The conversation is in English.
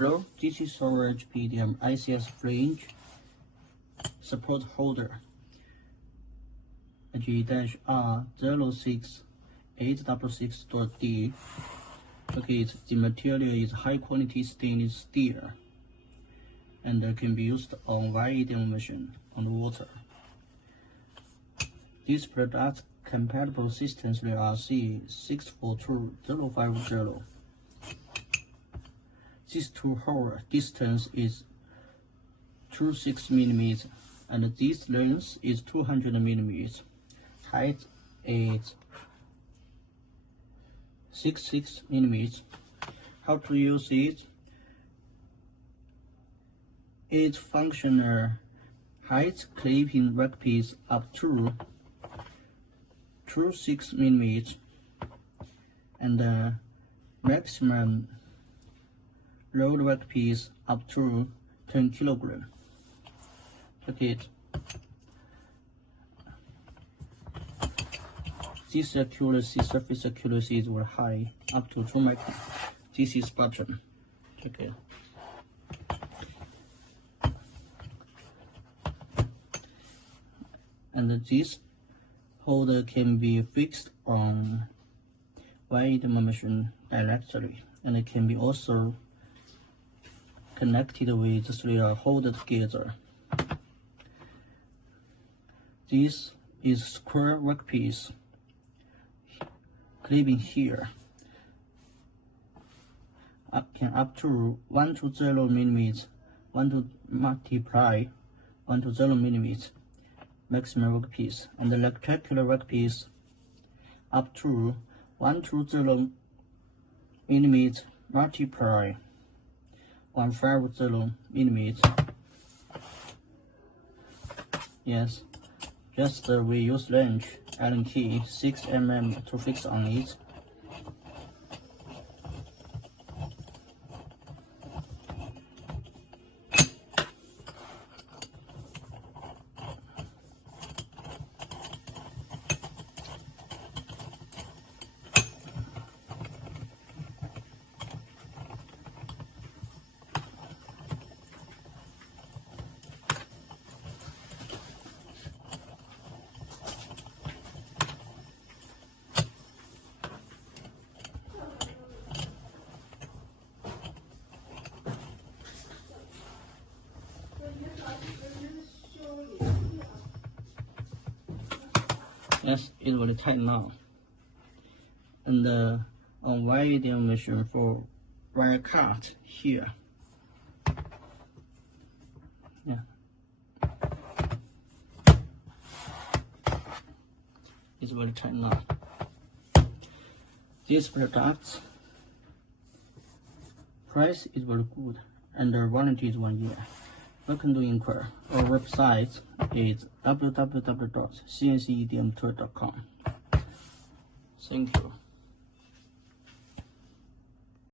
Flow DC storage HPEDM ICS Flange support holder G-R06866.D. Okay, the material is high quality stainless steel and can be used on WEDM machine on water. These products compatible systems with C642050. This two-hole distance is 26 mm and this length is 200 mm. Height is 66 mm. How to use it? Its functional height clipping workpiece up to 26 mm and maximum load workpiece up to 10 kg. Look it. This accuracy, surface accuracy is very high, up to 2 microns. This is button. Okay. And this holder can be fixed on WEDM machine directly, and it can be also connected with the 3 holder together. This is square workpiece clipping here. Up to 1 to 0 mm, 1 to multiply 1 to 0 mm maximum workpiece, and the rectangular workpiece up to 1 to 0 mm multiply 150 mm. Yes, just we use Flange Allen key 6 mm to fix on it. Yes, it will tight now. And on WEDM machine for wire cut here. Yeah. It's very tight now. These products price is very good and the warranty is 1 year. Welcome to inquire. Our website is www.cncedmtour.com. Thank you.